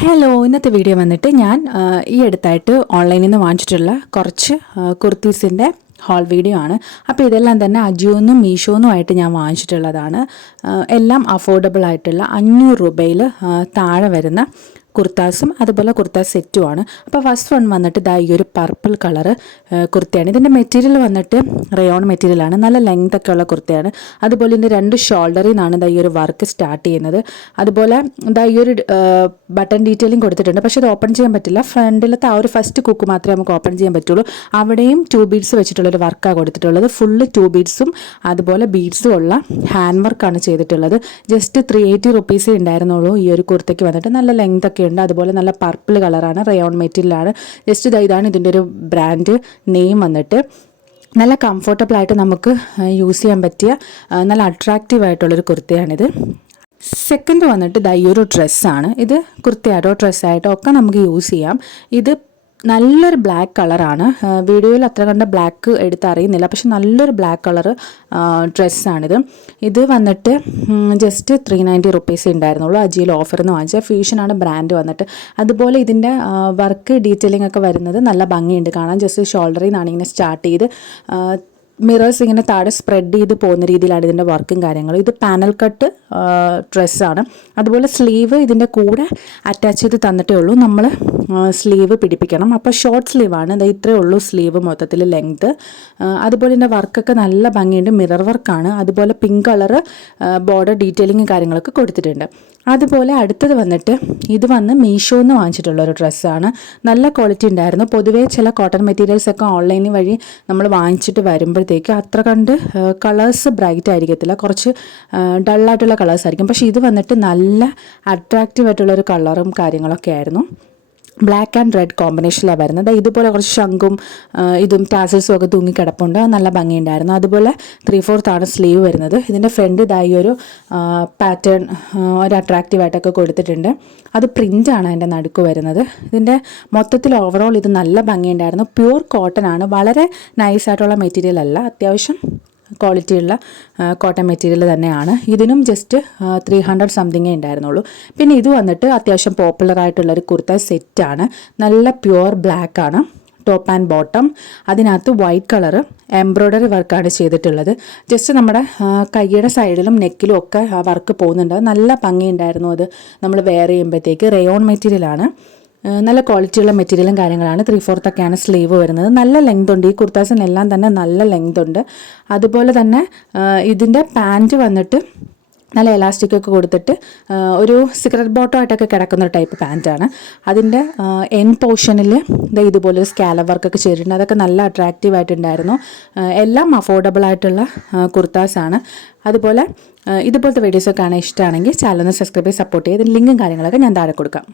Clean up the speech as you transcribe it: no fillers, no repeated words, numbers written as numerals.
Hello, ഇന്നത്തെ video വന്നിട്ട് ഞാൻ ഈ അടുത്തായിട്ട് ഓൺലൈനിൽ നിന്ന് വാങ്ങിച്ചിട്ടുള്ള കുറച്ച് കുർത്തീസിൻ്റെ ഹോൾ വീഡിയോ ആണ്. അപ്പോൾ ഇതെല്ലാം തന്നെ അജിയോന്നും മീഷോന്നും ആയിട്ട് ഞാൻ വാങ്ങിച്ചിട്ടുള്ളതാണ്. എല്ലാം അഫോർഡബിൾ ആയിട്ടുള്ള 500 രൂപയിൽ താഴെ വരുന്ന കുർത്താസും അതുപോലെ കുർത്ത സെറ്റുമാണ്. അപ്പോൾ ഫസ്റ്റ് വൺ വന്നിട്ട് ഇതാ ഈ ഒരു പർപ്പിൾ കളറ് കുർത്തയാണ്. ഇതിൻ്റെ മെറ്റീരിയൽ വന്നിട്ട് റയോൺ മെറ്റീരിയലാണ്. നല്ല ലെങ്ത് ഒക്കെ ഉള്ള കുർത്തയാണ്. അതുപോലെ ഇതിൻ്റെ 2 ഷോൾഡറിൽ നിന്നാണ് ഇതാ ഈ ഒരു വർക്ക് സ്റ്റാർട്ട് ചെയ്യുന്നത്. അതുപോലെ ഇതാ ഈ ഒരു ബട്ടൺ ഡീറ്റെയിലിംഗ് കൊടുത്തിട്ടുണ്ട്. പക്ഷേ ഇത് ഓപ്പൺ ചെയ്യാൻ പറ്റില്ല. ഫ്രണ്ടിലത്തെ ആ ഒരു ഫസ്റ്റ് കുക്ക് മാത്രമേ നമുക്ക് ഓപ്പൺ ചെയ്യാൻ പറ്റുള്ളൂ. അവിടെയും 2 ബീഡ്സ് വെച്ചിട്ടുള്ളൊരു വർക്കാണ് കൊടുത്തിട്ടുള്ളത്. ഫുള്ള് 2 ബീഡ്സും അതുപോലെ ബീഡ്സും ഉള്ള ഹാൻഡ് വർക്കാണ് ചെയ്തിട്ടുള്ളത്. ജസ്റ്റ് 380 റുപ്പീസേ ഉണ്ടായിരുന്നുള്ളൂ ഈ ഒരു കുർത്തയ്ക്ക് വന്നിട്ട്. നല്ല ലെങ്ത് ഒക്കെ ഉണ്ട്. അതുപോലെ നല്ല പർപ്പിൾ കളറാണ്, റയോൺ മെറ്റീരിയലാണ്. ജസ്റ്റ് ഇതാണ് ഇതിൻ്റെ ഒരു ബ്രാൻഡ് നെയിം വന്നിട്ട്. നല്ല കംഫർട്ടബിൾ ആയിട്ട് നമുക്ക് യൂസ് ചെയ്യാൻ പറ്റിയ നല്ല അട്രാക്റ്റീവ് ആയിട്ടുള്ളൊരു കുർത്തയാണിത്. സെക്കൻഡ് വന്നിട്ട് ഈ ഒരു ഡ്രസ്സാണ്. ഇത് കുർത്തയായിട്ടോ ഡ്രസ്സായിട്ടോ ഒക്കെ നമുക്ക് യൂസ് ചെയ്യാം. ഇത് നല്ലൊരു ബ്ലാക്ക് കളറാണ്. വീഡിയോയിൽ അത്ര കണ്ട ബ്ലാക്ക് എടുത്തറിയുന്നില്ല, പക്ഷെ നല്ലൊരു ബ്ലാക്ക് കളറ് ഡ്രസ്സാണിത്. ഇത് വന്നിട്ട് ജസ്റ്റ് 390 റുപ്പീസ് ഉണ്ടായിരുന്നുള്ളൂ. അജിയിൽ ഓഫറിൽ നിന്ന് വാങ്ങിച്ച ഫ്യൂഷനാണ് ബ്രാൻഡ് വന്നിട്ട്. അതുപോലെ ഇതിൻ്റെ വർക്ക് ഡീറ്റെയിലിംഗ് ഒക്കെ വരുന്നത് നല്ല ഭംഗിയുണ്ട് കാണാൻ. ജസ്റ്റ് ഷോൾഡറിൽ നിന്നാണ് ഇങ്ങനെ സ്റ്റാർട്ട് ചെയ്ത് മിറേഴ്സ് ഇങ്ങനെ താഴെ സ്പ്രെഡ് ചെയ്ത് പോകുന്ന രീതിയിലാണ് ഇതിൻ്റെ വർക്കും കാര്യങ്ങളും. ഇത് പാനൽ കട്ട് ഡ്രസ്സാണ്. അതുപോലെ സ്ലീവ് ഇതിൻ്റെ കൂടെ അറ്റാച്ച് ചെയ്ത് തന്നിട്ടേ ഉള്ളൂ. നമ്മൾ സ്ലീവ് പിടിപ്പിക്കണം. അപ്പോൾ ഷോർട്ട് സ്ലീവാണ്. അത് ഇത്രയേ ഉള്ളൂ സ്ലീവ് മൊത്തത്തിൽ ലെങ്ത്. അതുപോലെ ഇതിൻ്റെ വർക്കൊക്കെ നല്ല ഭംഗിയുണ്ട്. മിറർ വർക്കാണ്. അതുപോലെ പിങ്ക് കളറ് ബോർഡർ ഡീറ്റെയിലിങ്ങും കാര്യങ്ങളൊക്കെ കൊടുത്തിട്ടുണ്ട്. അതുപോലെ അടുത്തത് വന്നിട്ട് ഇത് വന്ന് മീഷോന്ന് വാങ്ങിച്ചിട്ടുള്ള ഒരു ഡ്രസ്സാണ്. നല്ല ക്വാളിറ്റി ഉണ്ടായിരുന്നു. പൊതുവേ ചില കോട്ടൺ മെറ്റീരിയൽസ് ഒക്കെ ഓൺലൈൻ വഴി നമ്മൾ വാങ്ങിച്ചിട്ട് വരുമ്പോഴത്തേക്ക് അത്ര കണ്ട് കളേഴ്സ് ബ്രൈറ്റ് ആയിരിക്കത്തില്ല, കുറച്ച് ഡള്ളായിട്ടുള്ള കളേഴ്സ് ആയിരിക്കും. പക്ഷേ ഇത് വന്നിട്ട് നല്ല അട്രാക്റ്റീവ് ആയിട്ടുള്ളൊരു കളറും കാര്യങ്ങളൊക്കെ ആയിരുന്നു. ബ്ലാക്ക് ആൻഡ് റെഡ് കോമ്പിനേഷനിലാണ് വരുന്നത്. ഇതുപോലെ കുറച്ച് ശംഖും ഇതും ടാസൽസും ഒക്കെ തൂങ്ങിക്കിടപ്പുണ്ട്. നല്ല ഭംഗിയുണ്ടായിരുന്നു. അതുപോലെ 3/4 സ്ലീവ് വരുന്നത്. ഇതിൻ്റെ ഫ്രണ്ട് ഇതായി ഒരു പാറ്റേൺ ഒരു അട്രാക്റ്റീവായിട്ടൊക്കെ കൊടുത്തിട്ടുണ്ട്. അത് പ്രിൻ്റാണ് അതിൻ്റെ നടുക്ക് വരുന്നത്. ഇതിൻ്റെ മൊത്തത്തിൽ ഓവറോൾ ഇത് നല്ല ഭംഗിയുണ്ടായിരുന്നു. പ്യൂർ കോട്ടൺ ആണ്. വളരെ നൈസായിട്ടുള്ള മെറ്റീരിയൽ അല്ല, അത്യാവശ്യം ക്വാളിറ്റിയുള്ള കോട്ടൺ മെറ്റീരിയൽ തന്നെയാണ്. ഇതിനും ജസ്റ്റ് 300 സംതിങ്ങേ ഉണ്ടായിരുന്നുള്ളൂ. പിന്നെ ഇത് വന്നിട്ട് അത്യാവശ്യം പോപ്പുലർ ആയിട്ടുള്ളൊരു കുർത്ത സെറ്റാണ്. നല്ല പ്യുവർ ബ്ലാക്ക് ആണ് ടോപ്പ് ആൻഡ് ബോട്ടം. അതിനകത്ത് വൈറ്റ് കളറ് എംബ്രോയ്ഡറി വർക്കാണ് ചെയ്തിട്ടുള്ളത്. ജസ്റ്റ് നമ്മുടെ കൈയുടെ സൈഡിലും നെക്കിലും ഒക്കെ ആ വർക്ക് പോകുന്നുണ്ട്. നല്ല ഭംഗിയുണ്ടായിരുന്നു അത് നമ്മൾ വെയർ ചെയ്യുമ്പോഴത്തേക്ക്. റയോൺ മെറ്റീരിയലാണ്. നല്ല ക്വാളിറ്റിയുള്ള മെറ്റീരിയലും കാര്യങ്ങളാണ്. 3/4 ഒക്കെയാണ് സ്ലീവ് വരുന്നത്. നല്ല ലെങ്ത് ഉണ്ട്. ഈ കുർത്താസിനെല്ലാം തന്നെ നല്ല ലെങ്ത് ഉണ്ട്. അതുപോലെ തന്നെ ഇതിൻ്റെ പാൻറ്റ് വന്നിട്ട് നല്ല എലാസ്റ്റിക് ഒക്കെ കൊടുത്തിട്ട് ഒരു സിഗരറ്റ് ബോട്ടോ ആയിട്ടൊക്കെ കിടക്കുന്ന ഒരു ടൈപ്പ് പാൻറ്റാണ്. അതിൻ്റെ എൻ പോർഷനിൽ ഇതുപോലൊരു സ്കാലപ്പ് വർക്കൊക്കെ ചെയ്തിട്ടുണ്ട്. അതൊക്കെ നല്ല അട്രാക്റ്റീവ് ആയിട്ടുണ്ടായിരുന്നു. എല്ലാം അഫോർഡബിൾ ആയിട്ടുള്ള കുർത്താസാണ്. അതുപോലെ ഇതുപോലത്തെ വീഡിയോസൊക്കെ കാണാൻ ഇഷ്ടമാണെങ്കിൽ ചാനൽ ഒന്ന് സബ്സ്ക്രൈബ് ചെയ്ത് സപ്പോർട്ട് ചെയ്ത് ലിങ്കും കാര്യങ്ങളൊക്കെ ഞാൻ താഴെ കൊടുക്കാം.